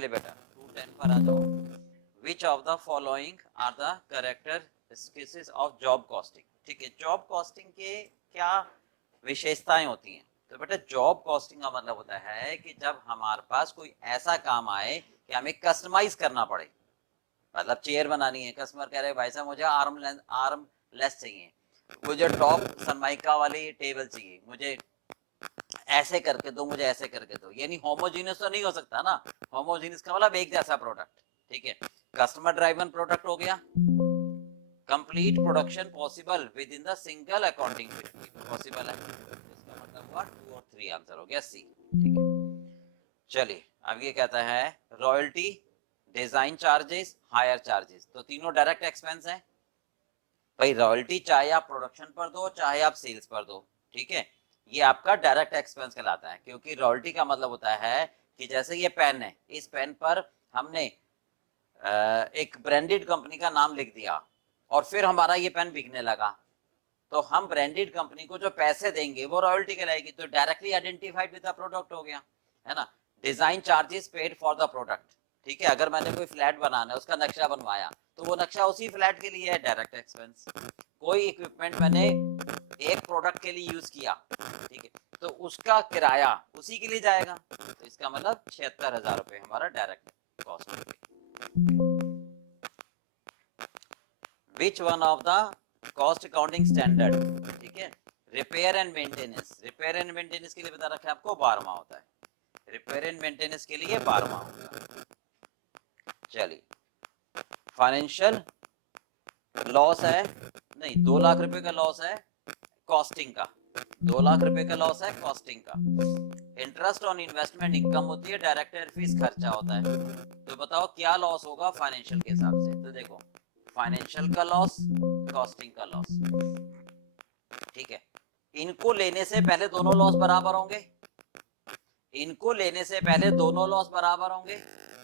चले बेटा 210 पर आ जाओ। Which of the following are the characteristics of job costing. ठीक है, जॉब कॉस्टिंग के क्या विशेषताएं होती हैं? तो बेटा जॉब कॉस्टिंग का मतलब होता है कि जब हमारे पास कोई ऐसा काम आए कि हमें कस्टमाइज करना पड़े। मतलब चेयर बनानी है, कस्टमर कह रहे भाई साहब मुझे आर्म लेस चाहिए, मुझे टॉप सनमाइका वाली टेबल चाहिए, मुझे ऐसे करके दो, मुझे ऐसे करके दो। यानी होमोजीनियस तो नहीं हो सकता ना, होमोजीनियस का मतलब एक जैसा प्रोडक्ट। ठीक है, कस्टमर ड्राइवन प्रोडक्ट हो गया। Complete production possible with in the single accounting period possible है, इसका मतलब हुआ 2 और 3 आंसर हो गया सी। ठीक है, चलिए अब ये कहता है royalty, design charges, higher charges, तो तीनों डायरेक्ट एक्सपेंस है भाई। रॉयल्टी चाहे आप प्रोडक्शन पर दो चाहे आप सेल्स पर दो, ठीक है, ये आपका डायरेक्ट एक्सपेंस कहलाता है। क्योंकि रॉयल्टी का मतलब होता है कि जैसे ये पेन है, इस पेन पर हमने एक ब्रांडेड कंपनी का नाम लिख दिया और फिर हमारा ये पेन बिकने लगा, तो हम ब्रांडेड कंपनी को जो पैसे देंगे वो रॉयल्टी कहलाएगी। तो directly identified with the product हो गया, है ना। Design charges paid for the product. ठीक है, अगर मैंने कोई फ्लैट बनाना है, उसका नक्शा बनवाया, तो वो नक्शा उसी फ्लैट के लिए है, डायरेक्ट एक्सपेंस। कोई इक्विपमेंट मैंने एक प्रोडक्ट के लिए यूज किया, ठीक है, तो उसका किराया उसी के लिए जाएगा, तो इसका मतलब 76,000 रुपए हमारा डायरेक्ट कॉस्ट हो गई। Which one of the cost accounting standard, ठीक है, repair and maintenance. Repair and maintenance के लिए बता रखा है आपको 12वां होता है, रिपेयर एंड मेंटेनेंस के लिए 12वां होता है। चलिए, फाइनेंशियल लॉस है, नहीं 2 लाख रुपए का लॉस है कॉस्टिंग का, 2 लाख रुपए का लॉस है कॉस्टिंग का। इंटरेस्ट ऑन इन्वेस्टमेंट इनकम होती है, डायरेक्टर फीस खर्चा होता है। तो बताओ क्या लॉस होगा फाइनेंशियल के हिसाब से? तो देखो फाइनेंशियल का लॉस, कॉस्टिंग का लॉस, ठीक है, इनको लेने से पहले दोनों लॉस बराबर होंगे, इनको लेने से पहले दोनों लॉस बराबर होंगे।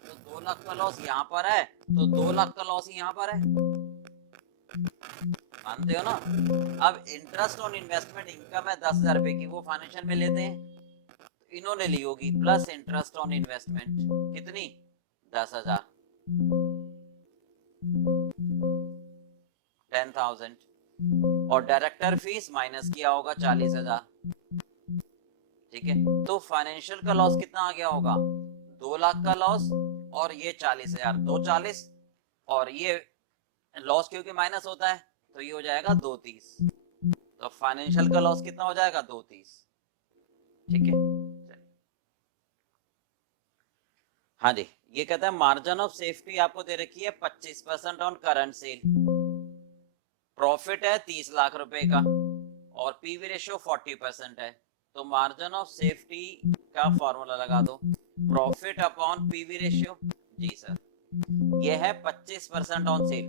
तो 2 लाख का लॉस यहाँ पर है, तो 2 लाख का लॉस यहाँ पर है, मानते हो ना। अब इंटरेस्ट ऑन इन्वेस्टमेंट इनकम है 10,000 रुपए की, वो फाइनेंशियल में लेते हैं, तो इन्होंने ली होगी, प्लस इंटरेस्ट ऑन इन्वेस्टमेंट कितनी 10,000, 10,000, और डायरेक्टर फीस माइनस किया होगा 40,000। ठीक है, तो फाइनेंशियल का लॉस कितना आ गया होगा? 2 लाख का लॉस, और ये 40,000, 240, और ये लॉस क्योंकि माइनस होता है तो ये हो जाएगा 230। तो फाइनेंशियल का लॉस कितना हो जाएगा? 230। ठीक है, हाँ जी, ये कहता है मार्जिन ऑफ सेफ्टी आपको दे रखी है 25% ऑन करंट सेल, प्रॉफिट है 30 लाख रुपए का, और पीवी रेशियो 40% है। तो मार्जिन ऑफ सेफ्टी का फॉर्मूला लगा दो, प्रॉफिट अपॉन पीवी रेशियो। जी सर, ये है 25% on sale,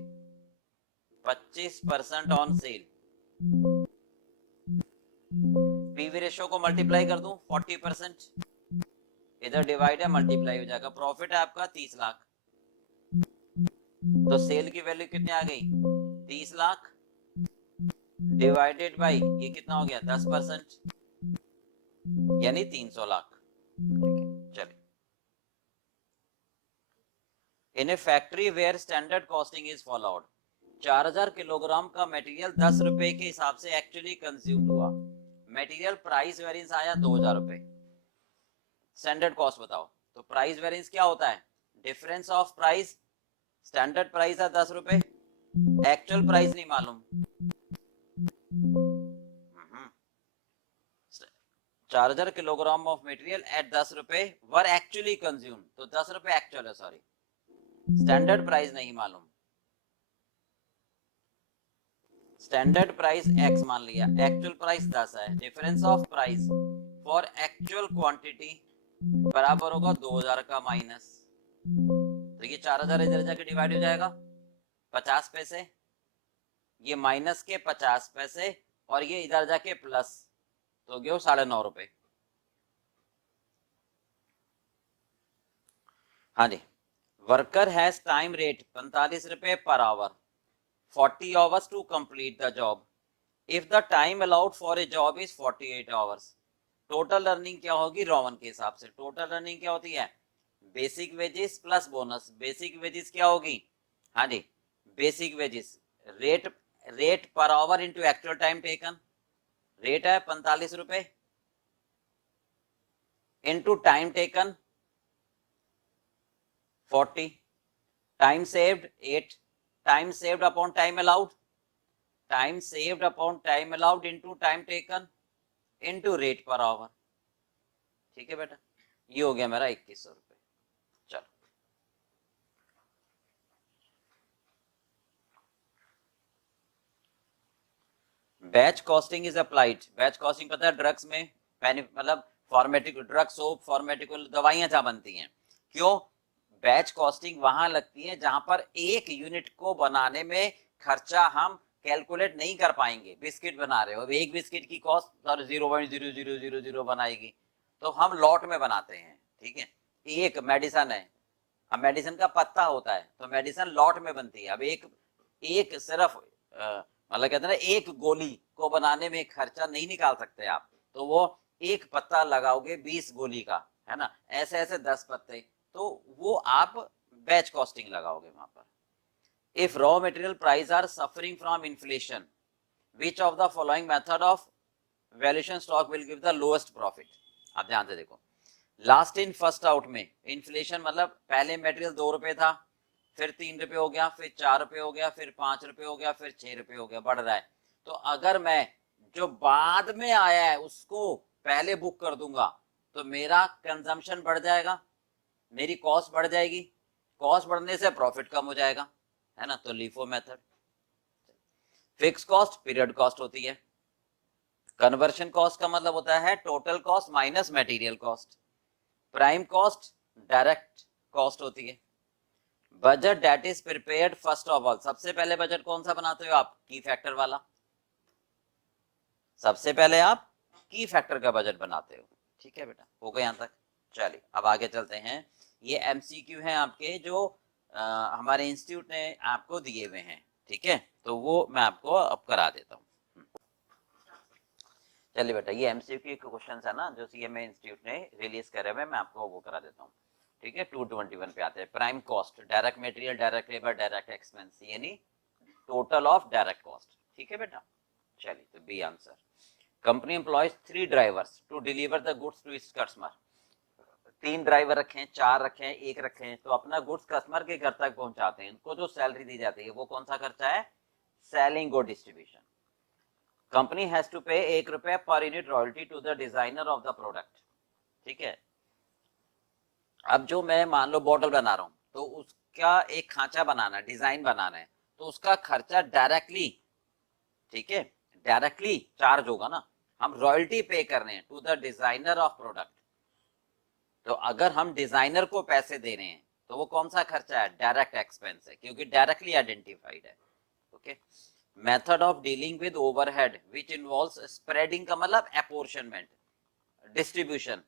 25% on sale, PV ratio को मल्टीप्लाई कर दूं 40%, इधर डिवाइड है मल्टीप्लाई हो जाएगा। प्रॉफिट है आपका 30 लाख, तो सेल की वैल्यू कितनी आ गई? 30 लाख डिवाइडेड बाई ये कितना हो गया? 10%, यानी 300 लाख। चलिए, in a factory where standard costing is followed, 4000 kilogram का मटेरियल 10 रुपए के हिसाब से एक्चुअली कंज्यूम्ड हुआ, मटेरियल प्राइस वेरिएंस आया 2000 रुपए, स्टैंडर्ड कॉस्ट बताओ। तो प्राइस वेरिएंस क्या होता है? Difference of price, standard price है 10 रुपए, एक्चुअल प्राइस नहीं मालूम, 4000 किलोग्राम ऑफ मटेरियल एट 10 रुपए वर एक्चुअली कंज्यूम, तो 10 रुपए एक्चुअल है, सॉरी, स्टैंडर्ड प्राइस नहीं मालूम, स्टैंडर्ड प्राइस x मान लिया, एक्चुअल प्राइस 10 है, difference of price for actual quantity बराबर होगा 2000 का माइनस, तो ये 4000 इधर जाके डिवाइड हो जाएगा 50 पैसे, ये माइनस के 50 पैसे, और ये इधर जाके प्लस, तो गए 9.5 रुपए। हाँ जी, वर्कर हैज टाइम रेट 45 रुपए per hour, 40 hours to complete the job. If the time allowed for a job is 48 hours, total earning क्या होगी? रोमन के हिसाब से टोटल अर्निंग क्या होती है? Basic wages plus bonus. Basic wages क्या होगी? हाँ जी, basic wages rate per hour into actual time taken. Rate है 45 रुपए into time taken 40, time saved 8, time saved upon time allowed, time saved upon time allowed into time taken into rate per hour. ठीक है बेटा, ये हो गया मेरा 2100 रुपए। चलो, batch costing is applied. Batch costing पता है ड्रग्स में, मतलब फॉर्मेटिक ड्रग सोप फॉर्मेटिकल दवाइयां जहां बनती हैं, क्यों बैच कॉस्टिंग वहां लगती है जहां पर एक यूनिट को बनाने में खर्चा हम कैलकुलेट नहीं कर पाएंगे। बिस्किट बना रहे हो, एक बिस्किट की कॉस्ट 0.0000 बनाएगी, तो हम लॉट में बनाते हैं। ठीक है, एक मेडिसिन है, अब मेडिसिन का पत्ता होता है तो मेडिसिन लॉट में बनती है। अब एक सिर्फ मतलब कहते हैं ना, एक गोली को बनाने में खर्चा नहीं निकाल सकते आप, तो वो एक पत्ता लगाओगे 20 गोली का, है ना, ऐसे ऐसे 10 पत्ते, तो वो आप बैच कॉस्टिंग लगाओगे वहां पर। If raw material price are suffering from inflation, which of the following method of valuation stock will give the lowest profit. आप ध्यान से देखो, लास्ट इन फर्स्ट आउट में इन्फ्लेशन मतलब पहले मटेरियल 2 रुपए था, फिर 3 रुपए हो गया, फिर 4 रुपए हो गया, फिर 5 रुपए हो गया, फिर 6 रुपए हो गया, बढ़ रहा है। तो अगर मैं जो बाद में आया है उसको पहले बुक कर दूंगा तो मेरा कंजम्पशन बढ़ जाएगा, मेरी कॉस्ट बढ़ जाएगी, कॉस्ट बढ़ने से प्रॉफिट कम हो जाएगा, है ना, तो LIFO method. Fix cost period cost होती है। कन्वर्शन कॉस्ट का मतलब होता है total cost minus material cost. Prime cost direct cost होती है। Budget that is prepared first of all, सबसे पहले बजट कौन सा बनाते हो आप? की फैक्टर वाला। सबसे पहले आप की फैक्टर का बजट बनाते हो। ठीक है बेटा, हो गया यहाँ तक। चलिए अब आगे चलते हैं। ये एमसीक्यू हैं आपके जो हमारे इंस्टीट्यूट ने आपको दिए हुए हैं। ठीक है, तो वो मैं आपको अब करा देता हूँ। चलिए बेटा, ये एमसीक्यू के क्वेश्चंस है ना जो सीएमए इंस्टीट्यूट ने रिलीज करे हुए, मैं आपको वो करा देता हूँ। ठीक है, 221 पे आते हैं। Prime cost direct material direct labour direct expense, यानी टोटल ऑफ डायरेक्ट कॉस्ट। ठीक है बेटा, चलिए तो B answer. Company employs 3 drivers to deliver the goods to its customer. 3 driver रखे हैं, 4 रखे हैं, 1 रखे हैं, तो अपना गुड्स कस्टमर के घर तक पहुंचाते हैं। उनको जो सैलरी दी जाती है वो कौन सा खर्चा है? Selling good distribution. Company has to pay 1 रुपया per unit royalty to the designer of the product. ठीक है, अब जो मैं मान लो बॉटल बना रहा हूँ तो उसका एक खांचा बनाना है, डिजाइन बनाना है, तो उसका खर्चा डायरेक्टली, ठीक है, डायरेक्टली चार्ज होगा ना, हम रॉयल्टी पे कर रहे हैं to the designer of product. तो अगर हम डिजाइनर को पैसे दे रहे हैं तो वो कौन सा खर्चा है? डायरेक्ट एक्सपेंस है, क्योंकि डायरेक्टली आइडेंटिफाइड है। Okay, method of dealing with overhead which involves spreading का मतलब apportionment, distribution,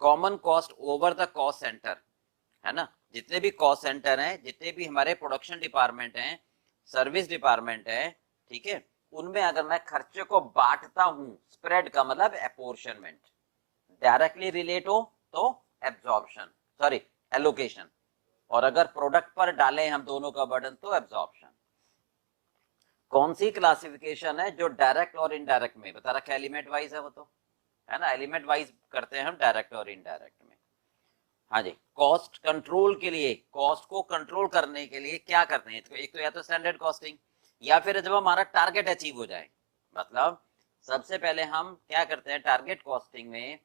common cost over the cost centre, है ना। जितने भी कॉस्ट सेंटर हैं, जितने भी हमारे प्रोडक्शन डिपार्टमेंट हैं, सर्विस डिपार्टमेंट है, ठीक है, उनमें अगर मैं खर्चे को बांटता हूं, स्प्रेड का मतलब अपोर्शनमेंट, डायरेक्टली रिलेट हो तो एब्जॉर्प्शन, सॉरी एलोकेशन, और अगर प्रोडक्ट पर डालें हम दोनों का बर्डन तो एब्जॉर्प्शन। कौन सी क्लासिफिकेशन है जो डायरेक्ट और इनडायरेक्ट में बता रखा है? एलिमेंट वाइज है वो तो, है ना, एलिमेंट वाइज करते हैं हम डायरेक्ट और इनडायरेक्ट में। हाँ जी, कॉस्ट कंट्रोल के लिए, कॉस्ट को कंट्रोल करने के लिए क्या करते हैं? एक तो या तो स्टैंडर्ड कॉस्टिंग, या फिर जब हमारा टारगेट अचीव हो जाए, मतलब सबसे पहले हम क्या करते हैं टारगेट कॉस्टिंग में,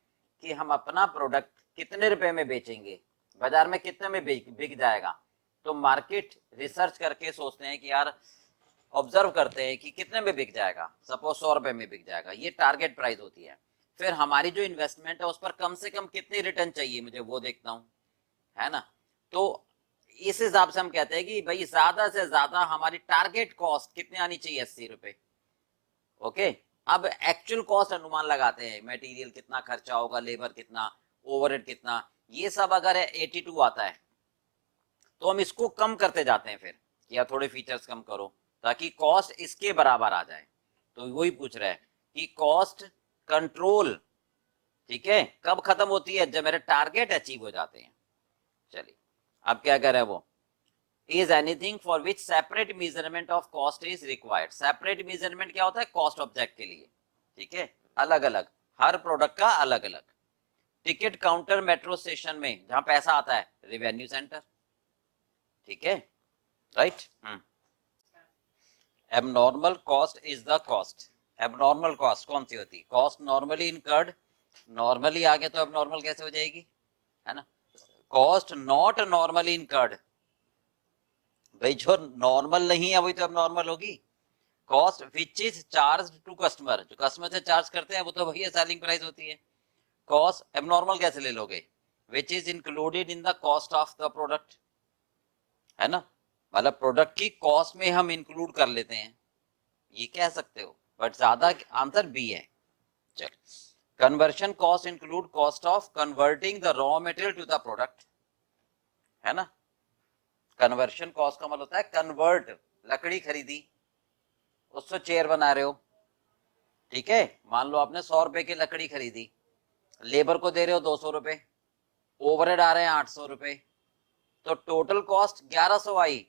कि हम अपना प्रोडक्ट कितने रुपए में बेचेंगे, बाजार में कितने में बिक जाएगा, तो मार्केट रिसर्च करके सोचते हैं कि यार, ऑब्जर्व करते हैं कि कितने में बिक जाएगा, सपोज 100 रुपए में बिक जाएगा, ये टारगेट प्राइस होती है। फिर हमारी जो इन्वेस्टमेंट है उस पर कम से कम कितनी रिटर्न चाहिए मुझे, वो देखता हूँ, है ना। तो इस हिसाब से हम कहते हैं कि भाई ज्यादा से ज्यादा हमारी टारगेट कॉस्ट कितनी आनी चाहिए? 80 रुपए। ओके, अब एक्चुअल कॉस्ट अनुमान लगाते हैं, मटेरियल कितना खर्चा होगा, लेबर कितना, ओवरहेड कितना, ये सब अगर 82 आता है तो हम इसको कम करते जाते हैं, फिर या थोड़े फीचर्स कम करो ताकि कॉस्ट इसके बराबर आ जाए। तो वही पूछ रहा है कि कॉस्ट कंट्रोल, ठीक है, कब खत्म होती है? जब मेरे टारगेट अचीव हो जाते हैं। चलिए अब क्या कह रहे हैं वो, is anything for which separate measurement of cost is required. separate measurement क्या होता है, cost object के लिए, ठीक है, अलग अलग, हर प्रोडक्ट का अलग अलग. टिकट काउंटर मेट्रो स्टेशन में जहां पैसा आता है, रेवेन्यू सेंटर, ठीक है, right. Abnormal cost is the cost. Abnormal cost कौन सी होती है, कॉस्ट नॉर्मली इनकर्ड, नॉर्मली आगे तो एबनॉर्मल कैसे हो जाएगी, है ना. कॉस्ट नॉट नॉर्मली इनकर्ड, भाई जो नॉर्मल नहीं है वही तो एबनॉर्मल होगी. Cost which is charge to customer, जो कस्टमर से चार्ज करते हैं वो तो वही सेलिंग प्राइस होती है. कॉस्ट एबनॉर्मल कैसे ले लोगे, which is included in the cost of the product, है ना, मतलब प्रोडक्ट की कॉस्ट में हम इंक्लूड कर लेते हैं, ये कह सकते हो, बट ज्यादा आंसर बी है. चल, conversion cost include cost of converting the raw material to the product, है ना. कन्वर्शन कॉस्ट का मतलब होता है कन्वर्ट, लकड़ी खरीदी उससे चेयर बना रहे हो, ठीक है, मान लो आपने 100 रुपए की लकड़ी खरीदी, लेबर को दे रहे हो 200 रुपए, ओवरहेड आ रहे हैं 800 रुपए, तो टोटल कॉस्ट 1100 आई,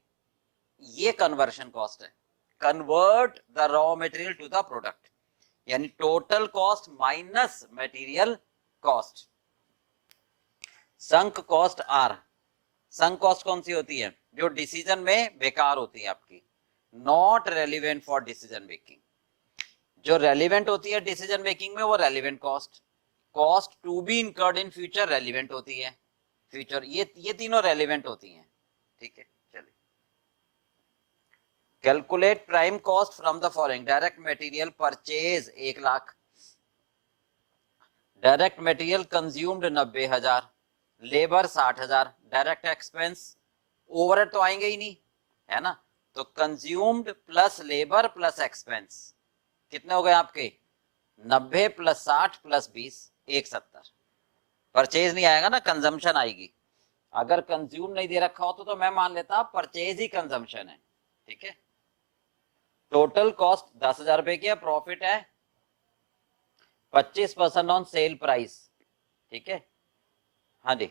ये कन्वर्शन कॉस्ट है. Convert the raw material to the product, यानी total cost minus material cost. Sunk cost are, sunk cost कौन सी होती है, जो डिसीजन में बेकार होती है आपकी, not relevant for decision making. जो रेलिवेंट होती है डिसीजन मेकिंग में वो relevant cost, cost to be incurred in future relevant होती है, फ्यूचर, ये तीनों रेलिवेंट होती हैं, ठीक है. चलिए, calculate prime cost from the following. Direct material purchase 1 lakh, direct material consumed 90,000, labour 60,000, direct expense, overhead तो आएंगे ही नहीं, है ना, तो consumed plus labour plus expense कितने हो गए आपके, 90 प्लस 60 प्लस 20 170. परचेज नहीं आएगा ना, कंजम्पशन आएगी. अगर कंज्यूम नहीं दे रखा हो तो मैं मान लेता परचेज ही कंजम्पशन है, ठीक है. टोटल कॉस्ट 10,000 रुपए की है, प्रॉफिट है 25% ऑन सेल प्राइस, ठीक है, हाँ जी.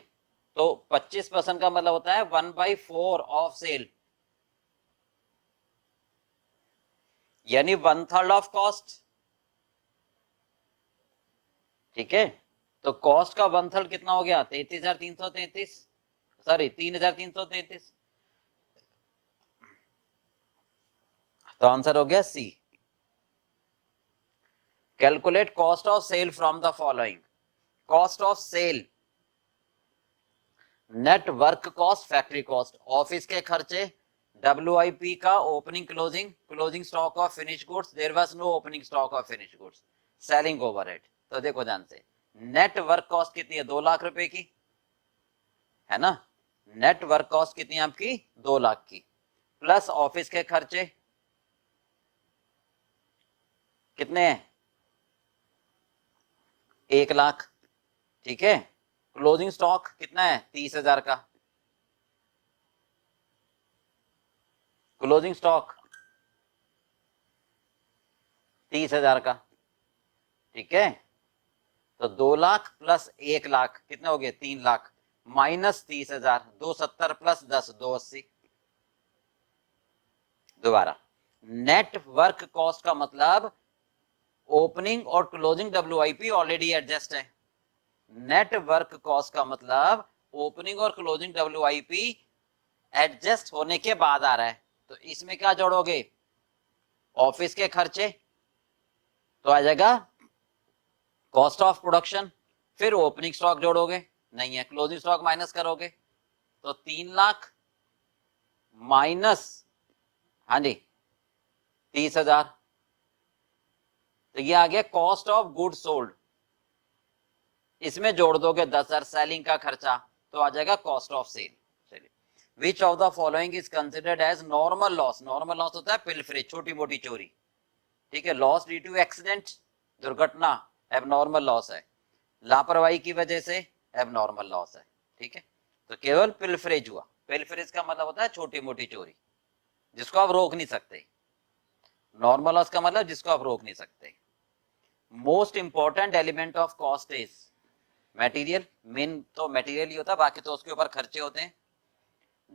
तो 25% का मतलब होता है 1/4 ऑफ सेल, यानी 1/3 ऑफ कॉस्ट, ठीक है. तो कॉस्ट का 1/3 कितना हो गया, 33,333, सॉरी 3,333, तो आंसर हो गया C. Calculate cost of sale from the following. Cost of sale, net work cost, factory cost, office के खर्चे, WIP का opening closing, closing stock of finish goods, there was no opening stock of finish goods, selling overhead. तो देखो ध्यान से, net work cost कितनी है, 2 लाख रुपए की, है ना. नेट वर्क कॉस्ट कितनी है आपकी, 2 लाख की, प्लस ऑफिस के खर्चे कितने हैं, 1 लाख, ठीक है. क्लोजिंग स्टॉक कितना है, 30,000 का, क्लोजिंग स्टॉक 30,000 का, ठीक है. तो 2 लाख प्लस 1 लाख कितने हो गए, 3 लाख, माइनस 30,000, 270 प्लस 10 280. दोबारा, नेट वर्क कॉस्ट का मतलब ओपनिंग और क्लोजिंग WIP ऑलरेडी एडजस्ट है. नेट वर्क कॉस्ट का मतलब ओपनिंग और क्लोजिंग WIP एडजस्ट होने के बाद आ रहा है. तो इसमें क्या जोड़ोगे, ऑफिस के खर्चे, तो आ जाएगा कॉस्ट ऑफ प्रोडक्शन, फिर ओपनिंग स्टॉक जोड़ोगे, नहीं है, क्लोजिंग स्टॉक माइनस करोगे, तो 3 लाख माइनस, हाँ जी 30,000, तो ये आ गया कॉस्ट ऑफ गुड सोल्ड. इसमें जोड़ दोगे 10,000 सेलिंग का खर्चा, तो आ जाएगा कॉस्ट ऑफ सेल. चलिए, which of the following is considered as normal loss. Normal loss होता है पिलफरेज, छोटी मोटी चोरी, ठीक है. लॉस ड्यू टू एक्सीडेंट, दुर्घटना, एबनॉर्मल लॉस है. लापरवाही की वजह से एबनॉर्मल लॉस है, ठीक है. तो केवल पिलफरेज हुआ, पिलफरेज का मतलब होता है छोटी मोटी चोरी जिसको आप रोक नहीं सकते. नॉर्मल लॉस का मतलब जिसको आप रोक नहीं सकते. Most important element of cost is material, main तो मटेरियल ही होता है, बाकी तो उसके ऊपर खर्चे होते हैं।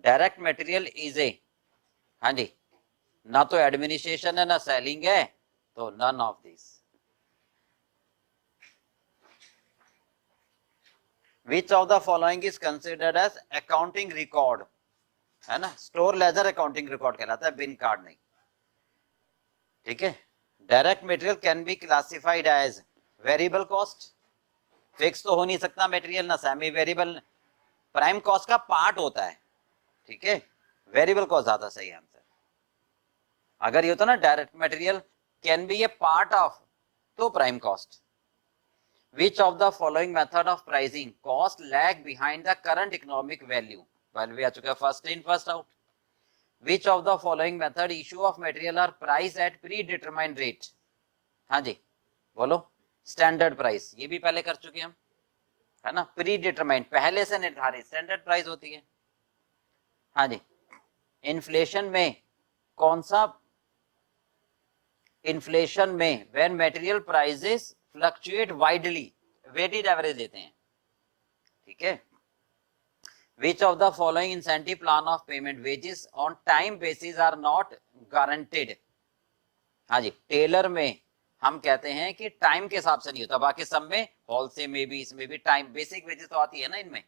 डायरेक्ट मटेरियल इज ए, हाँ जी, ना तो एडमिनिस्ट्रेशन है ना सेलिंग है, तो none of this. Which of the following is considered as accounting record, है ना, स्टोर लेजर अकाउंटिंग रिकॉर्ड कहलाता है, बिन कार्ड नहीं, ठीक है। Direct material can be classified as variable cost, fix तो हो नहीं सकता मटेरियल, ना सेमी वेरिएबल, प्राइम कॉस्ट का पार्ट होता है, ठीक है, वेरिएबल कॉस्ट ज्यादा सही आंसर। अगर ये होता ना direct material can be a part of, तो prime cost. Which of the following method of pricing cost lag behind the current economic value? Well, we आ चुके हैं first in first out. Which of the following method issue of material are priced at predetermined rate? हाँ जी बोलो, standard price, ये भी पहले कर चुके हम, है ना, प्रीडिटरमाइंड पहले से निर्धारित स्टैंडर्ड प्राइस होती है। हाँ जी, इन्फ्लेशन में कौन सा, इन्फ्लेशन में when material prices fluctuate widely, weighted average देते हैं, ठीक है। Which of the following incentive plan of payment wages on time basis are not guaranteed? हाँ जी, टेलर में हम कहते हैं कि टाइम के हिसाब से नहीं होता, बाकी सब में, होलसेल में भी, इसमें भी टाइम बेसिक वेजेस तो आती है ना, इनमें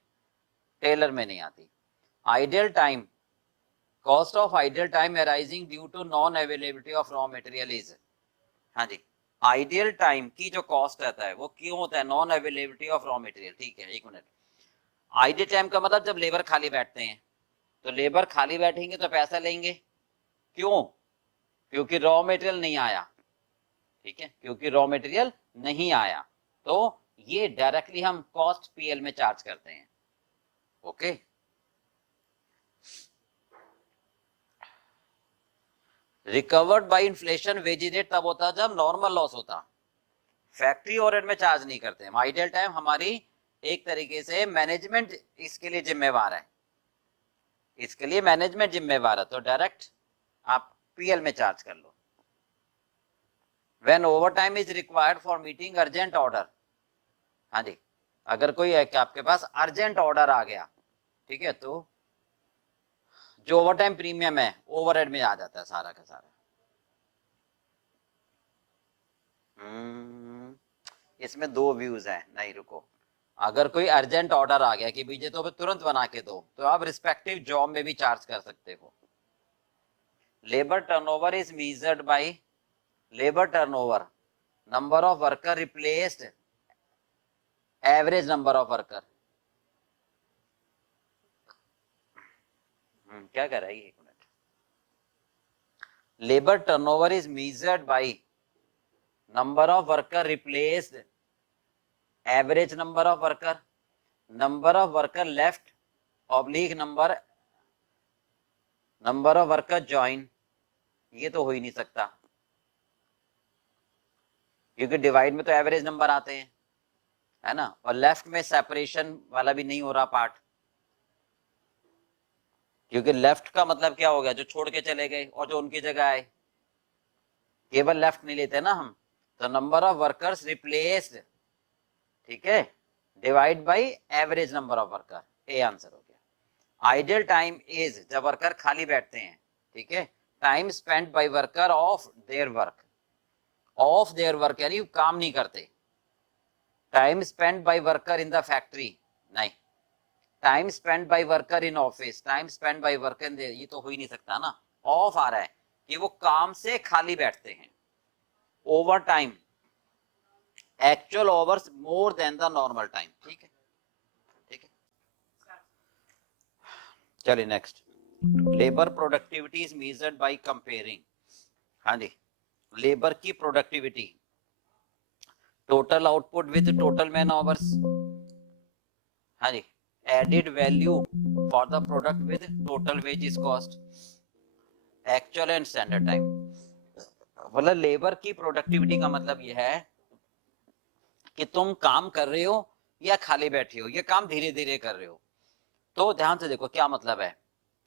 टेलर में नहीं आती। Ideal time, cost of ideal time arising due to non availability of raw material is, हाँ जी, आइडियल टाइम की जो कॉस्ट रहता है वो क्यों होता है, non availability of raw material, ठीक है। एक मिनट, आइडियल टाइम का मतलब जब लेबर खाली बैठते हैं, तो लेबर खाली बैठेंगे तो पैसा लेंगे, क्यों, क्योंकि रॉ मटेरियल नहीं आया, ठीक है, क्योंकि रॉ मटेरियल नहीं आया, तो ये डायरेक्टली हम कॉस्ट पीएल में चार्ज करते हैं, okay. Recovered by inflation wage rate तब होता जब नॉर्मल लॉस होता, फैक्ट्री ओवरहेड में चार्ज नहीं करते हम। आइडियल टाइम हमारी एक तरीके से मैनेजमेंट इसके लिए जिम्मेवार है, इसके लिए मैनेजमेंट जिम्मेवार है, तो डायरेक्ट आप पीएल में चार्ज कर लो। When overtime is required for meeting urgent order, हाँ जी, अगर कोई है कि आपके पास अर्जेंट ऑर्डर आ गया, ठीक है, तो जो ओवरटाइम प्रीमियम है ओवरहेड में आ जाता है सारा का सारा। इसमें दो व्यूज हैं, नहीं रुको, अगर कोई अर्जेंट ऑर्डर आ गया कि बीजे तो तुरंत बना के दो, तो आप रिस्पेक्टिव जॉब में भी चार्ज कर सकते हो। Labour turnover is measured by labour turnover, number of worker replaced, average number of worker, क्या कर रहा है, एक minute, labour turnover is measured by number of worker replaced, average number of worker, number of worker left oblique number of worker join, ये तो हो ही नहीं सकता, क्योंकि डिवाइड में तो एवरेज नंबर आते हैं, है ना, और लेफ्ट में सेपरेशन वाला भी नहीं हो रहा पार्ट, क्योंकि लेफ्ट का मतलब क्या हो गया, जो छोड़ के चले गए और जो उनकी जगह आए, केवल लेफ्ट नहीं लेते ना हम, तो नंबर ऑफ वर्कर्स रिप्लेस्ड, ठीक है, divide by average number of worker, A answer हो गया। आइडियल टाइम इज जब वर्कर खाली बैठते हैं, ठीक है, time spend by worker of their work, of their work यानी काम नहीं करते, time spend by worker in the factory नहीं, time spend by worker in office, time spend by worker in, ये तो हो ही नहीं सकता ना, ऑफ आ रहा है कि वो काम से खाली बैठते हैं। Overtime, actual overs more than the normal time, ठीक है, ठीक है। चलिए next, labour productivity is measured by comparing, हाँ जी, लेबर की productivity, total output with total man hours, हाँ जी, added value for the product with total wages cost, actual and standard time. मतलब लेबर की प्रोडक्टिविटी का मतलब यह है कि तुम काम कर रहे हो या खाली बैठे हो, ये काम धीरे धीरे कर रहे हो, तो ध्यान से देखो क्या मतलब है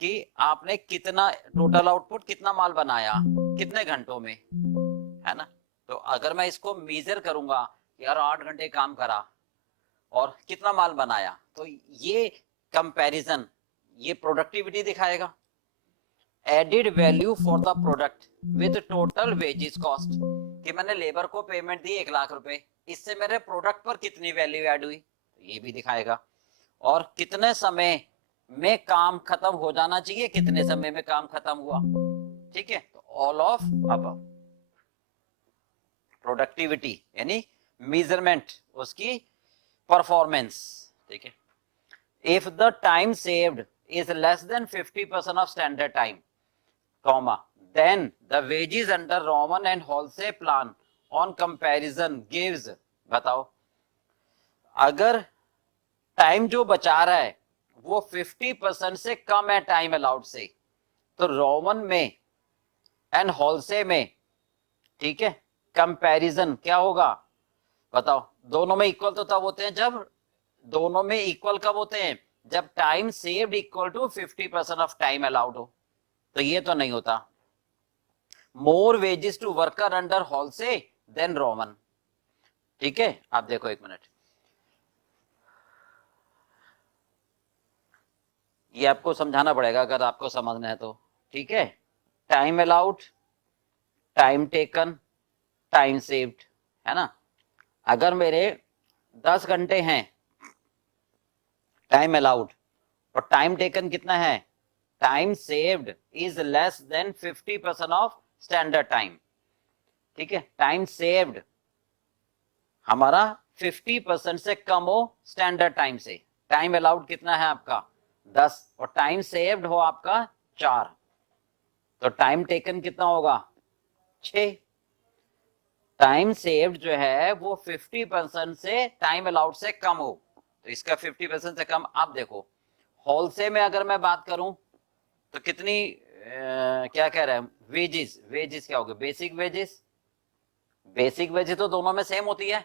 कि आपने कितना टोटल आउटपुट, कितना माल बनाया कितने घंटों में, है ना, तो अगर मैं इसको मेजर करूंगा, यार 8 घंटे काम करा, और कितना माल बनाया, तो ये कंपैरिजन, ये प्रोडक्टिविटी दिखाएगा। Added value for the product with total wages cost, कि मैंने लेबर को पेमेंट दी 1 लाख रुपए, इससे मेरे प्रोडक्ट पर कितनी वैल्यू ऐड हुई, तो ये भी दिखाएगा। और कितने समय में काम खत्म हो जाना चाहिए, कितने समय में काम खत्म हुआ, ठीक है। तो ऑल ऑफ अब प्रोडक्टिविटी यानी मेजरमेंट उसकी परफॉर्मेंस, ठीक है। If the time saved is less then 50% of standard time, comma, then the wages under Roman and Halsey plan on comparison gives, बताओ, अगर टाइम जो बचा रहा है वो 50% से कम है टाइम अलाउड से, तो रोमन में एंड हॉलसे में, ठीक है, कंपैरिजन क्या होगा, बताओ। दोनों में इक्वल तो तब होते हैं जब, दोनों में इक्वल कब होते हैं, जब time saved equal to 50% of time allowed हो, तो ये तो नहीं होता। More wages to worker under Halsey than Rowan, ठीक है। आप देखो 1 मिनट, ये आपको समझाना पड़ेगा अगर आपको समझना है तो, ठीक है। Time allowed, time taken, time saved, है ना। अगर मेरे 10 घंटे हैं टाइम अलाउड और टाइम टेकन कितना है, time saved is less then 50% of standard time, ठीक है। टाइम सेव्ड हमारा 50% से कम हो स्टैंडर्ड टाइम से, टाइम अलाउड कितना है आपका 10 और टाइम सेव्ड हो आपका 4, तो टाइम टेकन कितना होगा 6। टाइम सेव्ड जो है वो 50% से टाइम अलाउड से कम हो, तो इसका 50% से कम। आप देखो होलसे में अगर मैं बात करूं तो कितनी क्या कह रहे हैं, वेजेस, वेजेस क्या होगा, बेसिक वेजेस, बेसिक वेजेस तो दोनों में सेम होती है,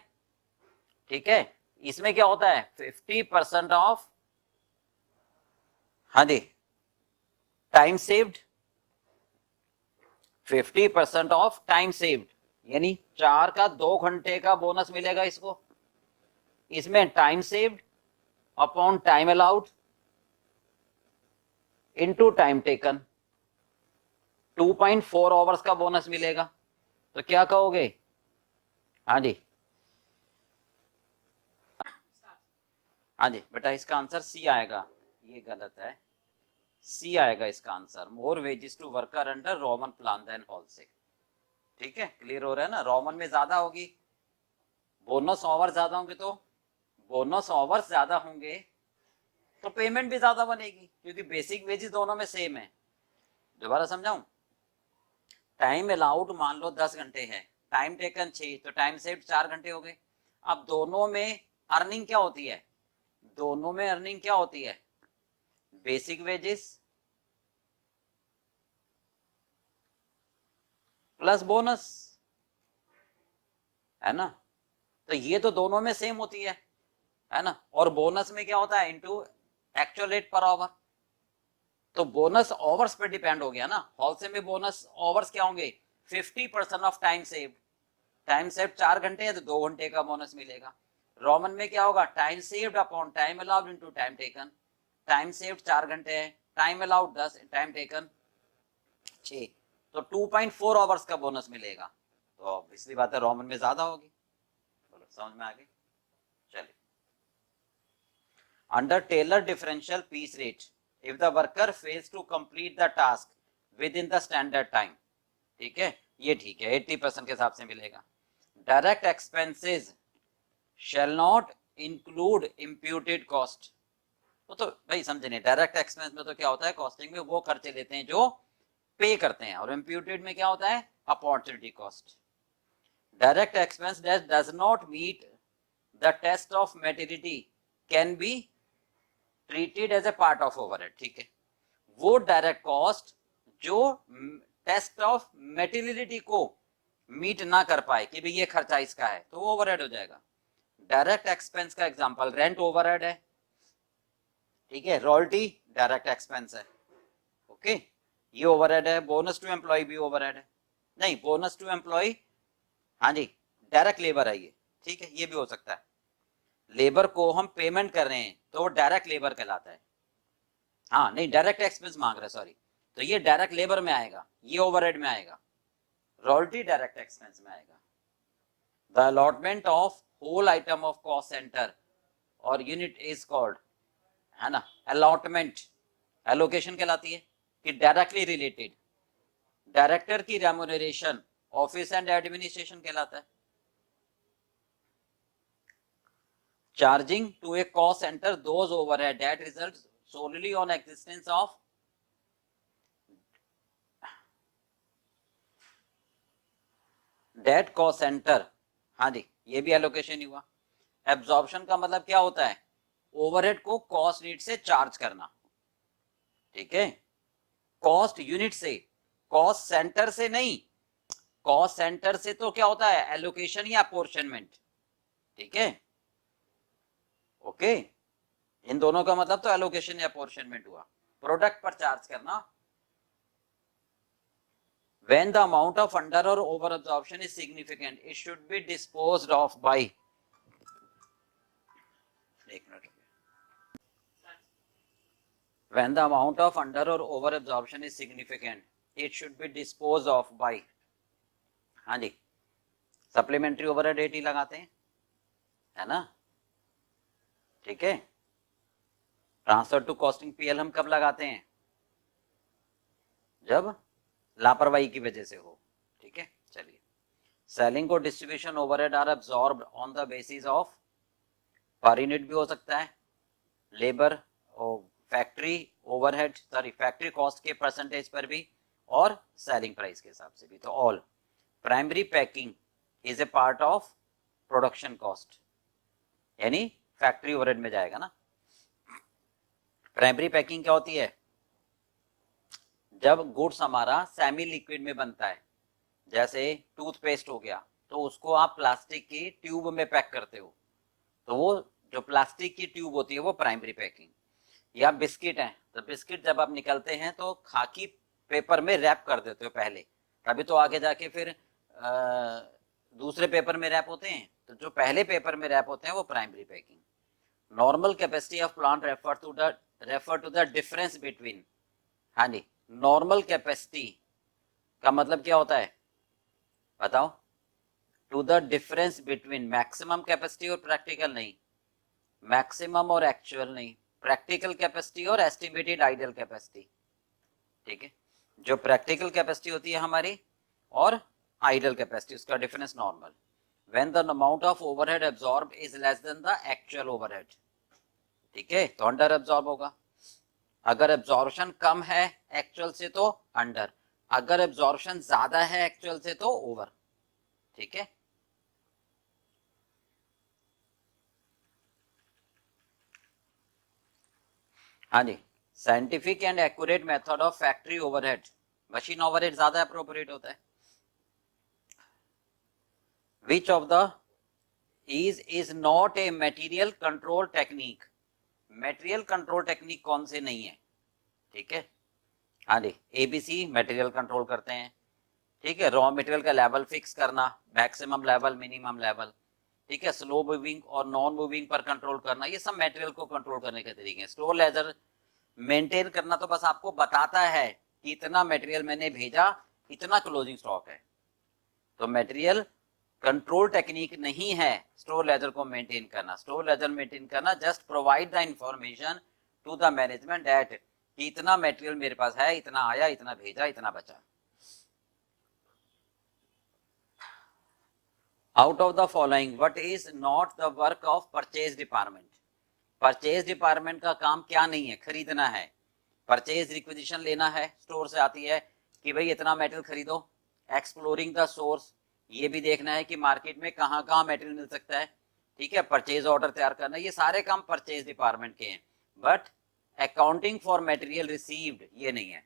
ठीक है। इसमें क्या होता है 50% ऑफ, हाँ जी, time saved, 50% of time saved, यानी 4 का 2 घंटे का बोनस मिलेगा इसको। इसमें time saved upon time allowed into time taken 2.4 hours का बोनस मिलेगा, तो क्या कहोगे, हाँ जी, हाँ जी बेटा, इसका आंसर सी आएगा, ये गलत है, सी आएगा इसका answer. More wages to worker under Rowan plan than Halsey, ठीक है। क्लियर हो रहा है ना, रोमन में ज्यादा होगी, बोनस ओवर ज्यादा होंगे, तो बोनस ओवर ज्यादा होंगे तो पेमेंट भी ज्यादा बनेगी, क्योंकि बेसिक वेजेस दोनों में सेम है। दोबारा समझाऊं, टाइम अलाउड मान लो 10 घंटे है, टाइम टेकन 6, तो टाइम सेव 4 घंटे हो गए। अब दोनों में अर्निंग क्या होती है, दोनों में अर्निंग क्या होती है, बेसिक वेजेस प्लस बोनस, है ना। तो ये तो दोनों में सेम होती है ना। और बोनस में क्या होता है, into actual rate per our, तो बोनस ओवर्स पे डिपेंड हो गया ना। हॉलसे में बोनस ओवर्स क्या होंगे 50% of time save, time save 4 घंटे है तो 2 घंटे का बोनस मिलेगा। रोमन में क्या होगा, time saved upon time allowed into time taken, time saved 4 घंटे है, टाइम अलाउड 10, टाइम टेकन 6, तो 2.4 आवर्स का बोनस मिलेगा। तो ऑब्वियसली बात है रोमन में ज्यादा होगी। बोलो समझ में आ गई, चलिए। Under Taylor differential piece rate, if the worker fails to complete the task within the standard time, ठीक है, ये ठीक है 80% के हिसाब से मिलेगा। Direct expenses shall not include imputed cost, वो तो भाई समझे नहीं, डायरेक्ट एक्सपेंस में तो क्या होता है कॉस्टिंग में वो खर्चे लेते हैं जो पे करते हैं, और इम्प्यूटेड में क्या होता है opportunity cost. Direct expense that does not meet the test of materiality can be treated as a part of overhead, ठीक है। वो डायरेक्ट कॉस्ट जो टेस्ट ऑफ मेटीरियलिटी को मीट ना कर पाए कि भाई ये खर्चा इसका है, तो वो ओवरहेड हो जाएगा। डायरेक्ट एक्सपेंस का एग्जांपल रेंट ओवरहेड है, ठीक है। रॉयल्टी डायरेक्ट एक्सपेंस है, ओके, ये ओवरहेड है। बोनस टू एम्प्लॉय भी ओवरहेड है, नहीं बोनस टू एम्प्लॉय, हाँ जी, डायरेक्ट लेबर है ये, ठीक है, ये भी हो सकता है। लेबर को हम पेमेंट कर रहे हैं तो वो डायरेक्ट लेबर कहलाता है। हाँ नहीं, डायरेक्ट एक्सपेंस मांग रहे, सॉरी, तो ये डायरेक्ट लेबर में आएगा, ये ओवरहेड में आएगा, रॉयल्टी डायरेक्ट एक्सपेंस में आएगा। The allotment of whole item of cost center और यूनिट इज कॉल्ड, है ना, अलॉटमेंट। एलोकेशन कहलाती है कि डायरेक्टली रिलेटेड। डायरेक्टर की रेम्यूनरेशन ऑफिस एंड एडमिनिस्ट्रेशन कहलाता है। Charging to a cost center those overhead that result solely on existence of that cost center. हाँ जी, ये भी एलोकेशन ही हुआ। एब्जॉर्प्शन का मतलब क्या होता है, ओवरहेड को कॉस्ट यूनिट से चार्ज करना, ठीक है, कॉस्ट यूनिट से, कॉस्ट सेंटर से नहीं। कॉस्ट सेंटर से तो क्या होता है, एलोकेशन या अपोर्शनमेंट, ठीक है, ओके। इन दोनों का मतलब तो एलोकेशन या अपोर्शनमेंट हुआ। प्रोडक्ट पर चार्ज करना, when the amount of under or over absorption is significant it should be disposed of by, when the amount of under or over absorption is significant it should be disposed of by, हाँ जी, supplementary overhead rate ही लगाते हैं, है ना, ठीक है। Transfer to costing PL हम कब लगाते हैं, जब लापरवाही की वजह से हो, ठीक है। चलिए, सेलिंग को distribution overhead are absorbed on the basis of, पर यूनिट भी हो सकता है, लेबर और factory overhead, sorry factory cost के परसेंटेज पर भी, और सेलिंग प्राइस के हिसाब से भी। तो all primary packing is a part of production cost, यानी फैक्ट्री ओवरहेड में जाएगा ना। प्राइमरी पैकिंग क्या होती है, जब गुड्स हमारा सेमी लिक्विड में बनता है, जैसे टूथपेस्ट हो गया, तो उसको आप प्लास्टिक की ट्यूब में पैक करते हो, तो वो जो प्लास्टिक की ट्यूब होती है वो प्राइमरी पैकिंग। या बिस्किट है, तो बिस्किट जब आप निकलते हैं तो खाकी पेपर में रैप कर देते हो पहले, तभी तो आगे जाके फिर दूसरे पेपर में रैप होते हैं। तो जो पहले पेपर में रैप होते हैं वो primary packing. Normal capacity of plant refer to the difference between, हाँ जी, नॉर्मल कैपेसिटी का मतलब क्या होता है बताओ, to the difference between maximum capacity और प्रैक्टिकल नहीं, मैक्सिमम और एक्चुअल नहीं, प्रैक्टिकल कैपेसिटी और एस्टिमेटेड आइडियल कैपेसिटी, ठीक है। जो प्रैक्टिकल कैपेसिटी होती है हमारी और आइडियल कैपेसिटी, उसका difference normal. When the amount of overhead absorb is less than the actual overhead, ठीक है, तो अंडर एब्जॉर्ब होगा। अगर एब्जॉर्प्शन कम है एक्चुअल से तो अंडर, अगर एब्जॉर्प्शन ज्यादा है एक्चुअल से तो ओवर, ठीक है। हाँ जी, scientific and accurate method of factory overhead, machine overhead ज्यादा अप्रोप्रिएट होता है। Which of the is not a material control technique, material control technique कौन से नहीं है, ठीक है। हाँ जी, एबीसी मटेरियल कंट्रोल करते हैं, ठीक है। रॉ मटेरियल का लेवल फिक्स करना, मैक्सिमम लेवल, मिनिमम लेवल, ठीक है। स्लो मूविंग और नॉन मूविंग पर कंट्रोल करना, ये सब मटेरियल को कंट्रोल करने के तरीके हैं। स्टोर लेजर मेंटेन करना तो बस आपको बताता है कि इतना मटेरियल मैंने भेजा, इतना क्लोजिंग स्टॉक है। तो मटेरियल कंट्रोल टेक्निक नहीं है स्टोर लेजर को मेंटेन करना। स्टोर लेजर मेंटेन करना just provide the information to the management that कि इतना मटेरियल मेरे पास है, इतना आया, इतना भेजा, इतना बचा। Out of the following what is not the work of purchase department, purchase department का काम क्या नहीं है, खरीदना है। परचेज रिक्विजिशन लेना है, स्टोर से आती है कि भाई इतना मेटेरियल खरीदो। एक्सप्लोरिंग द सोर्स, ये भी देखना है कि मार्केट में कहाँ कहाँ मेटेरियल मिल सकता है, ठीक है। परचेज ऑर्डर तैयार करना, ये सारे काम परचेज डिपार्टमेंट के हैं। But accounting for material received ये नहीं है।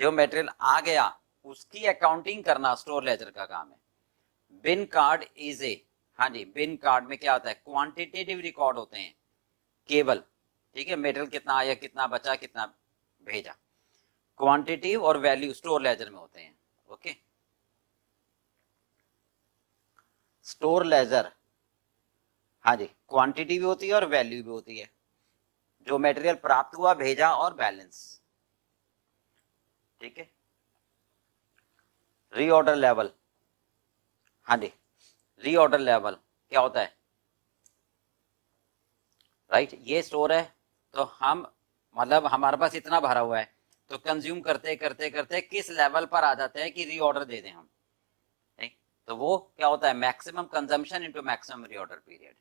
जो मटेरियल आ गया उसकी अकाउंटिंग करना स्टोर लेजर का काम है। बिन कार्ड इज ए, हाँ जी, बिन कार्ड में क्या होता है, क्वांटिटेटिव रिकॉर्ड होते हैं केवल, ठीक है। मटेरियल कितना आया, कितना बचा, कितना भेजा, क्वांटिटिव और वैल्यू स्टोर लेजर में होते हैं, ओके। स्टोर लेजर, हाँ जी, क्वांटिटी भी होती है और वैल्यू भी होती है, जो मटेरियल प्राप्त हुआ, भेजा और बैलेंस। ठीक है, रीऑर्डर लेवल। हाँ जी, रीऑर्डर लेवल क्या होता है? राइट, ये स्टोर है तो हम मतलब हमारे पास इतना भरा हुआ है, तो कंज्यूम करते करते करते किस लेवल पर आ जाते हैं कि रीऑर्डर दे दें हम, नहीं? तो वो क्या होता है? Maximum consumption into maximum reorder period.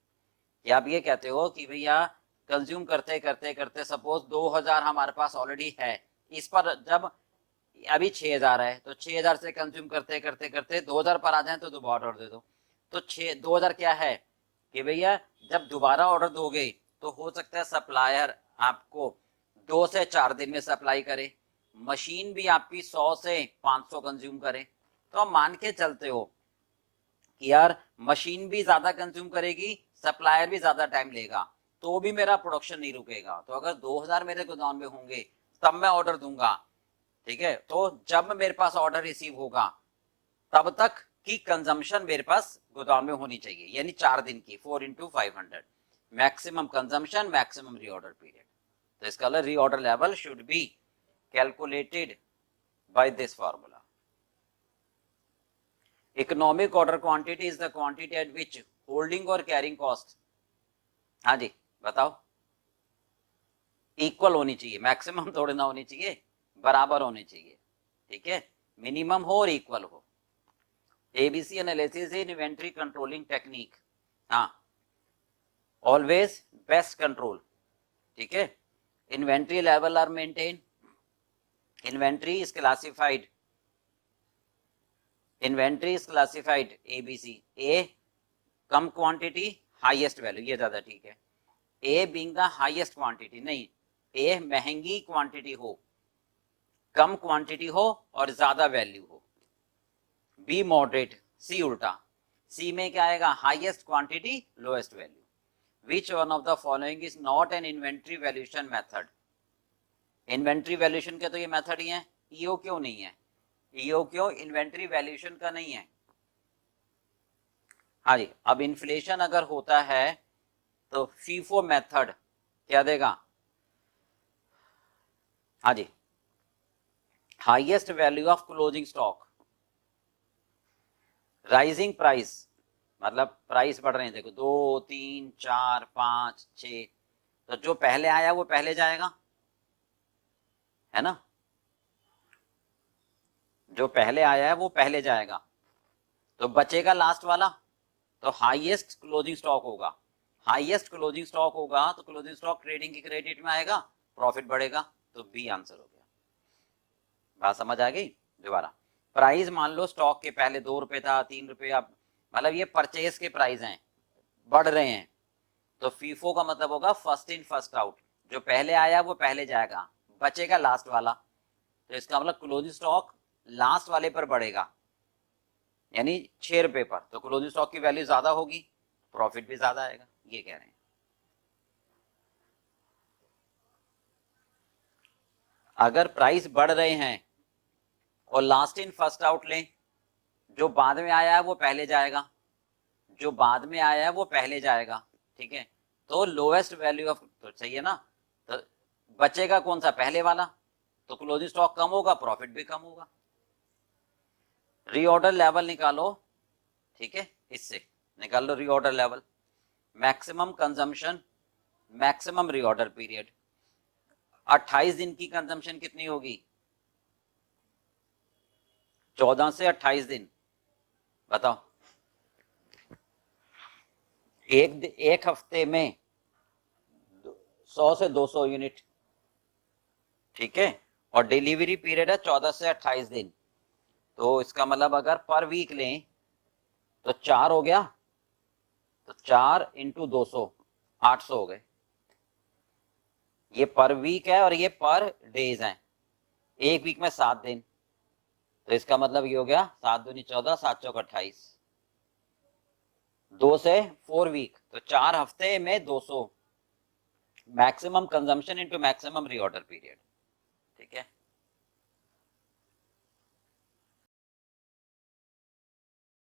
या आप ये कहते हो कि भैया कंज्यूम करते करते करते सपोज 2000 हमारे पास ऑलरेडी है, इस पर जब अभी 6000 है तो 6000 से कंज्यूम करते करते करते 2000 पर आ जाए तो दोबारा ऑर्डर दे दो। तो 2000 क्या है कि भैया जब दोबारा ऑर्डर दोगे तो हो सकता है सप्लायर आपको 2 से 4 दिन में सप्लाई करे, मशीन भी आपकी 100 से 500 कंज्यूम करे। तो आप मान के चलते हो कि यार मशीन भी ज्यादा कंज्यूम करेगी, सप्लायर भी ज्यादा टाइम लेगा, तो भी मेरा प्रोडक्शन नहीं रुकेगा। तो अगर 2000 मेरे गोदाम में होंगे तब मैं ऑर्डर दूंगा, ठीक है? तो जब मेरे पास ऑर्डर रिसीव होगा तब तक की कंजम्पशन मेरे पास गोदाम में होनी चाहिए, यानी 4 दिन की, 4 into 500 maximum consumption maximum reorder period. तो इसका reorder level should be calculated by this formula. Economic order quantity is the quantity eight which holding और कैरिंग कॉस्ट, हाँ जी बताओ, इक्वल होनी चाहिए, मैक्सिमम थोड़ी ना होनी चाहिए, बराबर होनी चाहिए। ठीक है, मिनिमम हो और इक्वल हो। ABC analysis in inventory controlling technique, हाँ, ऑलवेज बेस्ट कंट्रोल। ठीक है, inventory level are maintain, inventory is classified, inventory is classified ABC, A कम क्वांटिटी हाईएस्ट वैल्यू, ये ज्यादा ठीक है। A being the highest quantity, नहीं, ए महंगी क्वांटिटी हो, कम क्वांटिटी हो और ज्यादा वैल्यू हो। बी मॉडरेट, सी उल्टा, सी में क्या आएगा? Highest quantity lowest value. Which one of the following is not an inventory valuation method? Inventory valuation के तो ये मेथड ही है, ईओ क्यों नहीं है? ईओ क्यों इन्वेंट्री वैल्यूएशन का नहीं है? हाँ जी, अब इन्फ्लेशन अगर होता है तो फीफो मेथड क्या देगा? हाँ जी, highest value of closing stock. Rising price मतलब प्राइस बढ़ रहे हैं, देखो 2 3 4 5 6, तो जो पहले आया वो पहले जाएगा, है ना? जो पहले आया है वो पहले जाएगा, तो बचेगा लास्ट वाला, तो हाईएस्ट क्लोजिंग स्टॉक होगा। हाईएस्ट क्लोजिंग स्टॉक होगा तो क्लोजिंग स्टॉक ट्रेडिंग की क्रेडिट में आएगा, प्रॉफिट बढ़ेगा। तो बी आंसर हो गया। बात समझ आ गई? दोबारा, प्राइस मान लो स्टॉक के पहले 2 रुपए था, 3 रुपए, अब मतलब ये परचेज के प्राइस हैं, बढ़ रहे हैं, तो फीफो का मतलब होगा फर्स्ट इन फर्स्ट आउट, जो पहले आया वो पहले जाएगा, बचेगा लास्ट वाला। तो इसका मतलब क्लोजिंग स्टॉक लास्ट वाले पर बढ़ेगा, यानी 6 रुपए पर, तो क्लोजिंग स्टॉक की वैल्यू ज्यादा होगी, प्रॉफिट भी ज्यादा आएगा, ये कह रहे हैं। अगर प्राइस बढ़ रहे हैं और लास्ट इन फर्स्ट आउट लें, जो बाद में आया है वो पहले जाएगा, जो बाद में आया है वो पहले जाएगा, ठीक है? तो लोएस्ट वैल्यू ऑफ, तो सही है ना? तो बचेगा कौन सा? पहले वाला, तो क्लोजिंग स्टॉक कम होगा, प्रॉफिट भी कम होगा। रीऑर्डर लेवल निकालो, ठीक है, इससे निकाल लो reorder level, maximum consumption maximum reorder period. 28 दिन की कंजम्पशन कितनी होगी? 14 से 28 दिन, बताओ। एक हफ्ते में 100 से 200 यूनिट, ठीक है, और डिलीवरी पीरियड है 14 से 28 दिन, तो इसका मतलब अगर पर वीक लें तो 4 हो गया, तो 4 इंटू 200, 800 हो गए। ये पर वीक है और ये पर डेज है, एक वीक में 7 दिन, तो इसका मतलब ये हो गया 7 दूनी 14, 7 चौक 28, 2 से 4 वीक, तो 4 हफ्ते में 200 maximum consumption into maximum reorder period, ठीक है?